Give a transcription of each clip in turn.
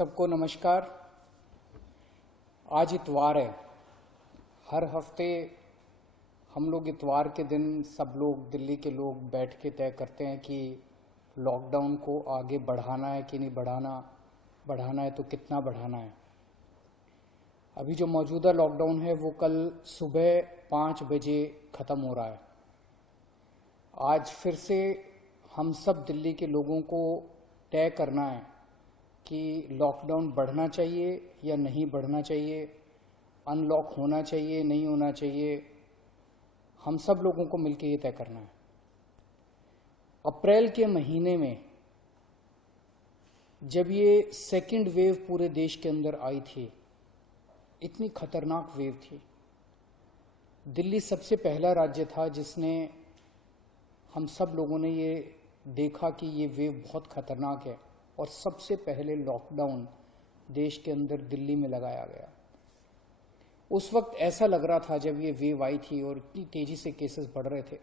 सबको नमस्कार। आज इतवार है। हर हफ्ते हम लोग इतवार के दिन सब लोग, दिल्ली के लोग बैठ के तय करते हैं कि लॉकडाउन को आगे बढ़ाना है कि नहीं बढ़ाना है तो कितना बढ़ाना है। अभी जो मौजूदा लॉकडाउन है वो कल सुबह 5 बजे ख़त्म हो रहा है। आज फिर से हम सब दिल्ली के लोगों को तय करना है कि लॉकडाउन बढ़ना चाहिए या नहीं बढ़ना चाहिए, अनलॉक होना चाहिए नहीं होना चाहिए। हम सब लोगों को मिलकर ये तय करना है। अप्रैल के महीने में जब ये सेकंड वेव पूरे देश के अंदर आई थी, इतनी खतरनाक वेव थी। दिल्ली सबसे पहला राज्य था जिसने, हम सब लोगों ने ये देखा कि ये वेव बहुत खतरनाक है और सबसे पहले लॉकडाउन देश के अंदर दिल्ली में लगाया गया। उस वक्त ऐसा लग रहा था जब ये वेव आई थी और इतनी तेजी से केसेस बढ़ रहे थे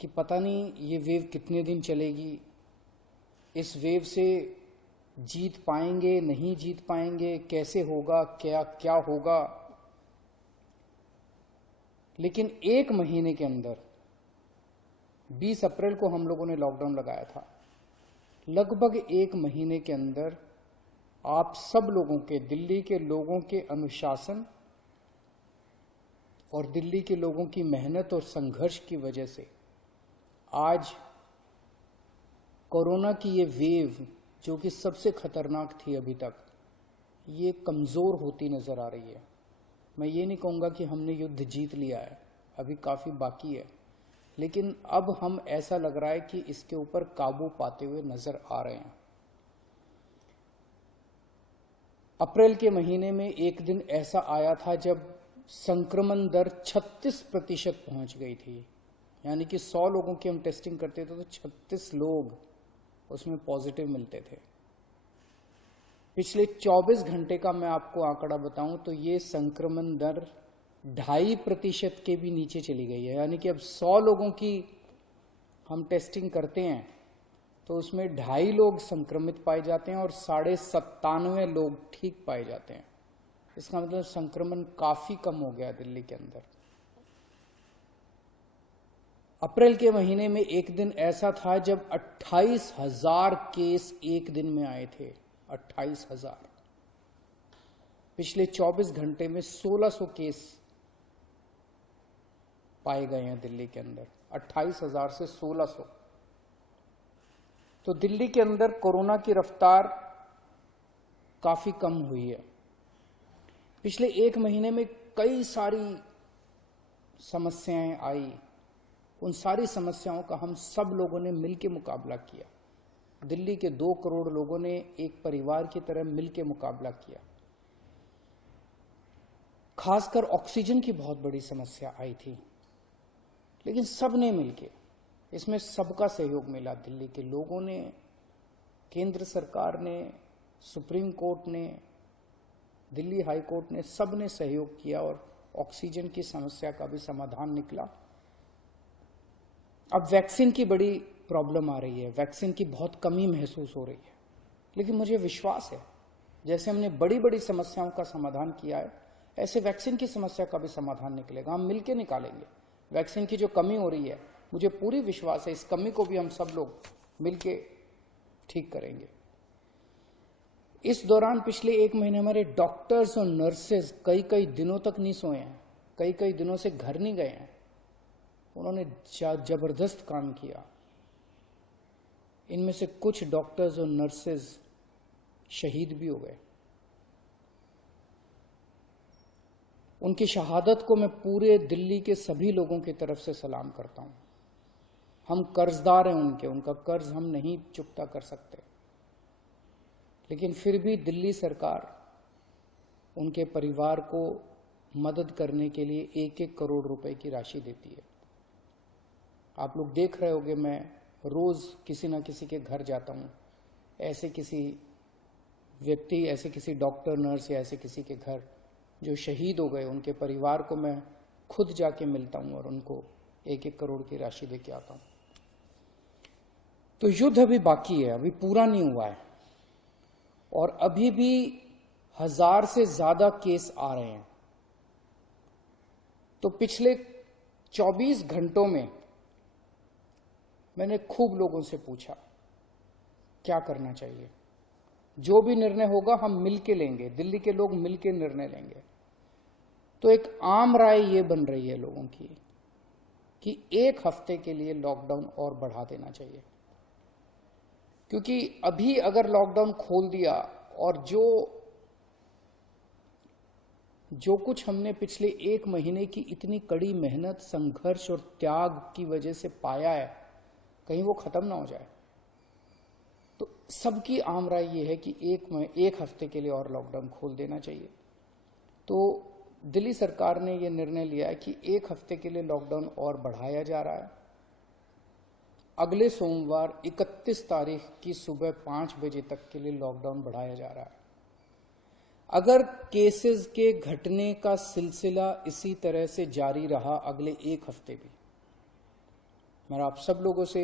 कि पता नहीं ये वेव कितने दिन चलेगी, इस वेव से जीत पाएंगे नहीं जीत पाएंगे, कैसे होगा, क्या क्या होगा। लेकिन एक महीने के अंदर 20 अप्रैल को हम लोगों ने लॉकडाउन लगाया था। लगभग एक महीने के अंदर आप सब लोगों के, दिल्ली के लोगों के अनुशासन और दिल्ली के लोगों की मेहनत और संघर्ष की वजह से आज कोरोना की ये वेव, जो कि सबसे खतरनाक थी अभी तक, ये कमज़ोर होती नज़र आ रही है। मैं ये नहीं कहूँगा कि हमने युद्ध जीत लिया है, अभी काफ़ी बाकी है, लेकिन अब हम, ऐसा लग रहा है कि इसके ऊपर काबू पाते हुए नजर आ रहे हैं। अप्रैल के महीने में एक दिन ऐसा आया था जब संक्रमण दर 36% पहुंच गई थी। यानी कि 100 लोगों की हम टेस्टिंग करते थे तो 36 लोग उसमें पॉजिटिव मिलते थे। पिछले 24 घंटे का मैं आपको आंकड़ा बताऊं तो ये संक्रमण दर 2.5% के भी नीचे चली गई है। यानी कि अब 100 लोगों की हम टेस्टिंग करते हैं तो उसमें 2.5 लोग संक्रमित पाए जाते हैं और 97.5 लोग ठीक पाए जाते हैं। इसका मतलब संक्रमण काफी कम हो गया दिल्ली के अंदर। अप्रैल के महीने में एक दिन ऐसा था जब 28,000 केस एक दिन में आए थे। 28,000। पिछले 24 घंटे में 1600 केस पाए गए हैं दिल्ली के अंदर। 28,000 से 1600। तो दिल्ली के अंदर कोरोना की रफ्तार काफी कम हुई है। पिछले एक महीने में कई सारी समस्याएं आई। उन सारी समस्याओं का हम सब लोगों ने मिलकर मुकाबला किया। दिल्ली के 2 करोड़ लोगों ने एक परिवार की तरह मिलकर मुकाबला किया। खासकर ऑक्सीजन की बहुत बड़ी समस्या आई थी, लेकिन सब ने मिलके, इसमें सबका सहयोग मिला। दिल्ली के लोगों ने, केंद्र सरकार ने, सुप्रीम कोर्ट ने, दिल्ली हाई कोर्ट ने, सब ने सहयोग किया और ऑक्सीजन की समस्या का भी समाधान निकला। अब वैक्सीन की बड़ी प्रॉब्लम आ रही है, वैक्सीन की बहुत कमी महसूस हो रही है, लेकिन मुझे विश्वास है जैसे हमने बड़ी बड़ी समस्याओं का समाधान किया है, ऐसे वैक्सीन की समस्या का भी समाधान निकलेगा। हम मिलकर निकालेंगे। वैक्सीन की जो कमी हो रही है, मुझे पूरी विश्वास है इस कमी को भी हम सब लोग मिलके ठीक करेंगे। इस दौरान पिछले एक महीने हमारे डॉक्टर्स और नर्सेज कई दिनों तक नहीं सोए हैं, कई दिनों से घर नहीं गए हैं। उन्होंने जबरदस्त काम किया। इनमें से कुछ डॉक्टर्स और नर्सेज शहीद भी हो गए। उनकी शहादत को मैं पूरे दिल्ली के सभी लोगों की तरफ से सलाम करता हूं। हम कर्जदार हैं उनके, उनका कर्ज हम नहीं चुकता कर सकते, लेकिन फिर भी दिल्ली सरकार उनके परिवार को मदद करने के लिए 1-1 करोड़ रुपए की राशि देती है। आप लोग देख रहे होंगे, मैं रोज किसी ना किसी के घर जाता हूं, ऐसे किसी व्यक्ति, ऐसे किसी डॉक्टर, नर्स या ऐसे किसी के घर जो शहीद हो गए, उनके परिवार को मैं खुद जाके मिलता हूं और उनको 1-1 करोड़ की राशि दे के आता हूं। तो युद्ध अभी बाकी है, अभी पूरा नहीं हुआ है। और अभी भी 1000 से ज्यादा केस आ रहे हैं। तो पिछले 24 घंटों में मैंने खूब लोगों से पूछा क्या करना चाहिए। जो भी निर्णय होगा हम मिलके लेंगे, दिल्ली के लोग मिलके निर्णय लेंगे। तो एक आम राय ये बन रही है लोगों की कि 1 हफ्ते के लिए लॉकडाउन और बढ़ा देना चाहिए, क्योंकि अभी अगर लॉकडाउन खोल दिया और जो कुछ हमने पिछले 1 महीने की इतनी कड़ी मेहनत, संघर्ष और त्याग की वजह से पाया है, कहीं वो खत्म ना हो जाए। तो सबकी आम राय ये है कि 1 हफ्ते के लिए और लॉकडाउन खोल देना चाहिए। तो दिल्ली सरकार ने ये निर्णय लिया है कि 1 हफ्ते के लिए लॉकडाउन और बढ़ाया जा रहा है। अगले सोमवार 31 तारीख की सुबह 5 बजे तक के लिए लॉकडाउन बढ़ाया जा रहा है। अगर केसेस के घटने का सिलसिला इसी तरह से जारी रहा अगले 1 हफ्ते भी, मेरा आप सब लोगों से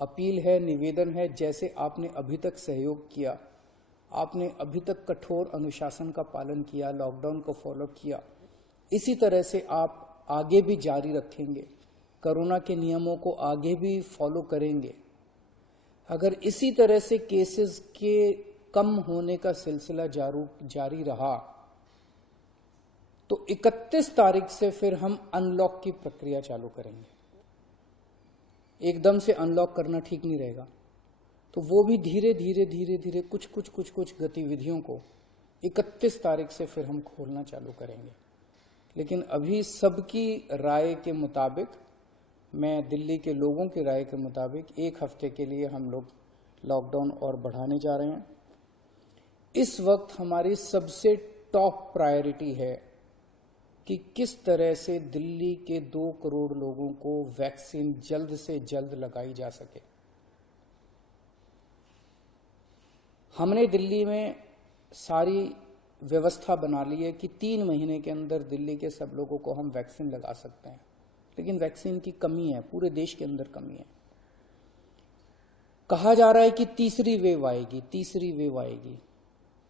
अपील है, निवेदन है, जैसे आपने अभी तक सहयोग किया, आपने अभी तक कठोर अनुशासन का पालन किया, लॉकडाउन को फॉलो किया, इसी तरह से आप आगे भी जारी रखेंगे, कोरोना के नियमों को आगे भी फॉलो करेंगे। अगर इसी तरह से केसेस के कम होने का सिलसिला जारी रहा तो 31 तारीख से फिर हम अनलॉक की प्रक्रिया चालू करेंगे। एकदम से अनलॉक करना ठीक नहीं रहेगा, तो वो भी धीरे धीरे कुछ गतिविधियों को 31 तारीख से फिर हम खोलना चालू करेंगे। लेकिन अभी सबकी राय के मुताबिक, मैं दिल्ली के लोगों की राय के मुताबिक 1 हफ्ते के लिए हम लोग लॉकडाउन और बढ़ाने जा रहे हैं। इस वक्त हमारी सबसे टॉप प्रायोरिटी है कि किस तरह से दिल्ली के 2 करोड़ लोगों को वैक्सीन जल्द से जल्द लगाई जा सके। हमने दिल्ली में सारी व्यवस्था बना ली है कि 3 महीने के अंदर दिल्ली के सब लोगों को हम वैक्सीन लगा सकते हैं, लेकिन वैक्सीन की कमी है, पूरे देश के अंदर कमी है। कहा जा रहा है कि तीसरी वेव आएगी।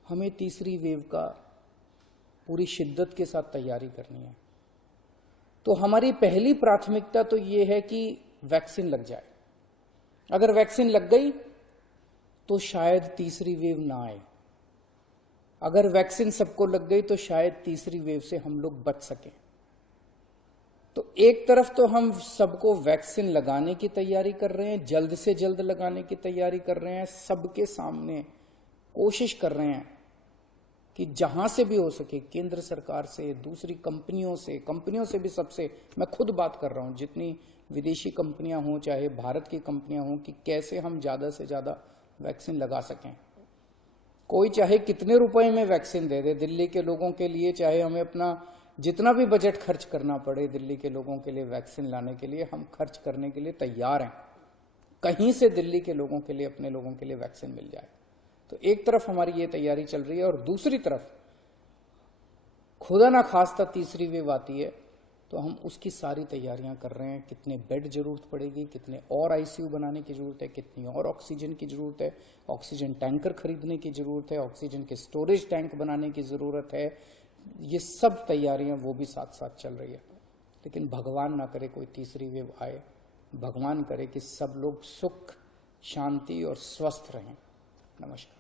हमें तीसरी वेव का पूरी शिद्दत के साथ तैयारी करनी है। तो हमारी पहली प्राथमिकता तो ये है कि वैक्सीन लग जाए। अगर वैक्सीन लग गई तो शायद तीसरी वेव ना आए। अगर वैक्सीन सबको लग गई तो शायद तीसरी वेव से हम लोग बच सकें। तो एक तरफ तो हम सबको वैक्सीन लगाने की तैयारी कर रहे हैं, जल्द से जल्द लगाने की तैयारी कर रहे हैं, सबके सामने कोशिश कर रहे हैं कि जहां से भी हो सके, केंद्र सरकार से, दूसरी कंपनियों से भी, सबसे मैं खुद बात कर रहा हूं, जितनी विदेशी कंपनियां हों चाहे भारत की कंपनियां हों, कि कैसे हम ज्यादा से ज्यादा वैक्सीन लगा सकें। कोई चाहे कितने रुपए में वैक्सीन दे दे दिल्ली के लोगों के लिए, चाहे हमें अपना जितना भी बजट खर्च करना पड़े दिल्ली के लोगों के लिए वैक्सीन लाने के लिए, हम खर्च करने के लिए तैयार हैं। कहीं से दिल्ली के लोगों के लिए, अपने लोगों के लिए वैक्सीन मिल जाए। तो एक तरफ हमारी ये तैयारी चल रही है और दूसरी तरफ खुदा ना खास्ता तीसरी वेव आती है तो हम उसकी सारी तैयारियां कर रहे हैं। कितने बेड जरूरत पड़ेगी, कितने और आईसीयू बनाने की जरूरत है, कितनी और ऑक्सीजन की जरूरत है, ऑक्सीजन टैंकर खरीदने की जरूरत है, ऑक्सीजन के स्टोरेज टैंक बनाने की जरूरत है। ये सब तैयारियां वो भी साथ साथ चल रही है। लेकिन भगवान ना करे कोई तीसरी वेव आए, भगवान करे कि सब लोग सुख, शांति और स्वस्थ रहें। नमस्कार।